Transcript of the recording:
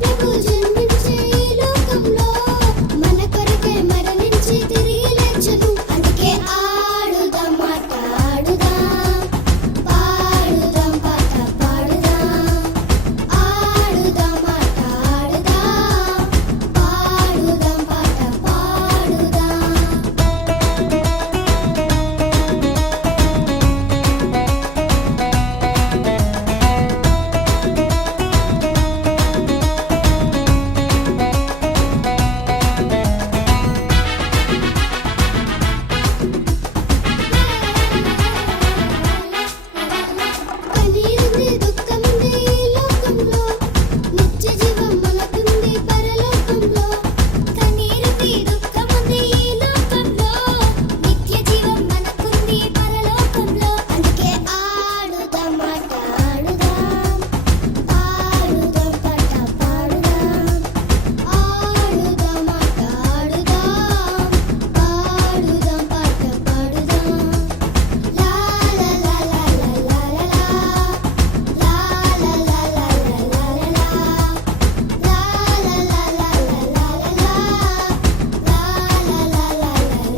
ప్రభుజన్